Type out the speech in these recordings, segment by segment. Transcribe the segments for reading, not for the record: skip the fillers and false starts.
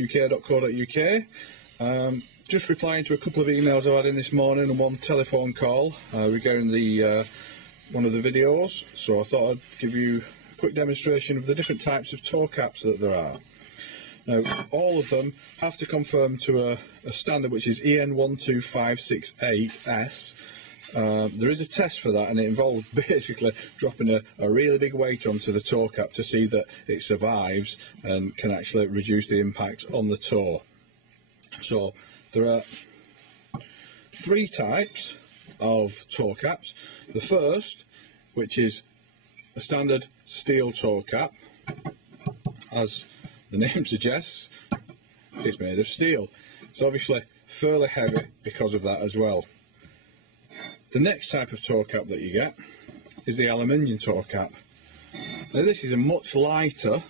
uk.co.uk. Just replying to a couple of emails I had in this morning and one telephone call regarding the one of the videos, so I thought I'd give you a quick demonstration of the different types of toe caps that there are. Now, all of them have to conform to a standard which is EN12568S. There is a test for that, and it involves basically dropping a really big weight onto the toe cap to see that it survives and can actually reduce the impact on the toe. So there are three types of toe caps. The first, which is a standard steel toe cap, as the name suggests, it's made of steel. It's obviously fairly heavy because of that as well. The next type of toe cap that you get is the aluminium toe cap. Now this is a much lighter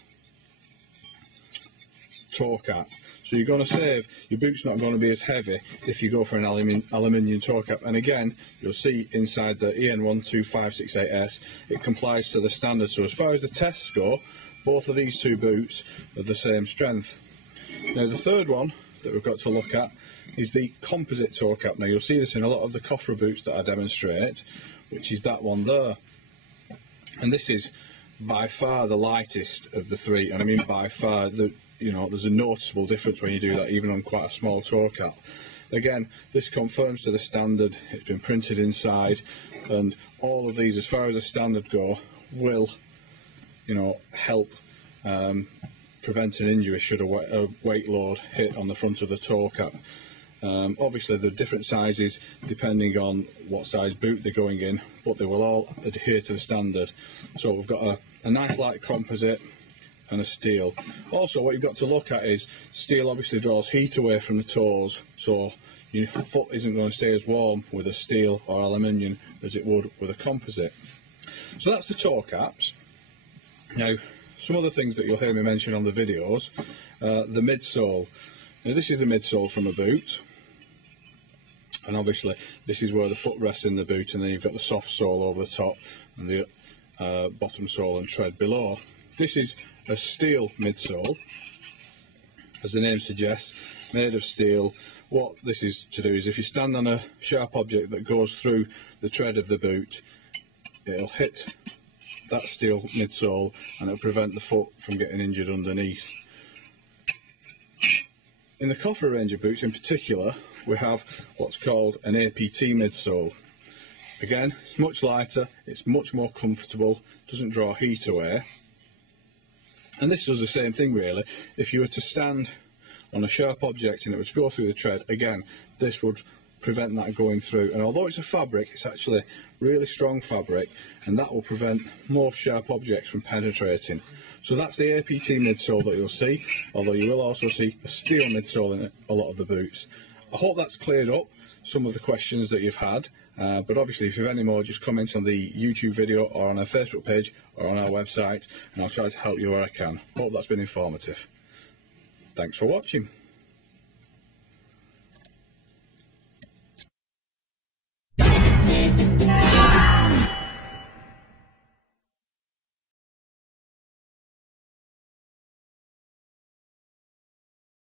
toe cap, so you're going to save, your boot's not going to be as heavy if you go for an aluminium toe cap. And again, you'll see inside the EN12568S, it complies to the standard. So as far as the tests go, both of these two boots are the same strength. Now the third one that we've got to look at is the composite toe cap. Now you'll see this in a lot of the coffer boots that I demonstrate, which is that one there. And this is by far the lightest of the three, and I mean by far. You know, there's a noticeable difference when you do that, even on quite a small toe cap. Again, this conforms to the standard, it's been printed inside, and all of these, as far as the standard go, will, you know, help prevent an injury should a weight load hit on the front of the toe cap. Obviously they're different sizes depending on what size boot they're going in, but they will all adhere to the standard. So we've got a nice light composite and a steel. Also, what you've got to look at is steel obviously draws heat away from the toes, so your foot isn't going to stay as warm with a steel or aluminium as it would with a composite. So that's the toe caps. Now, some other things that you'll hear me mention on the videos, the midsole. Now this is the midsole from a boot, and obviously this is where the foot rests in the boot, and then you've got the soft sole over the top and the bottom sole and tread below. This is a steel midsole, as the name suggests, made of steel. What this is to do is, if you stand on a sharp object that goes through the tread of the boot, it'll hit that steel midsole and it'll prevent the foot from getting injured underneath. In the coffer range of boots in particular, we have what's called an APT midsole. Again, it's much lighter, it's much more comfortable, doesn't draw heat away. And this does the same thing really. If you were to stand on a sharp object and it were to go through the tread, again, this would prevent that going through. And although it's a fabric, it's actually really strong fabric, and that will prevent more sharp objects from penetrating. So that's the APT midsole that you'll see, although you will also see a steel midsole in a lot of the boots. I hope that's cleared up some of the questions that you've had. But obviously if you have any more, just comment on the YouTube video or on our Facebook page or on our website, and I'll try to help you where I can. Hope that's been informative. Thanks for watching.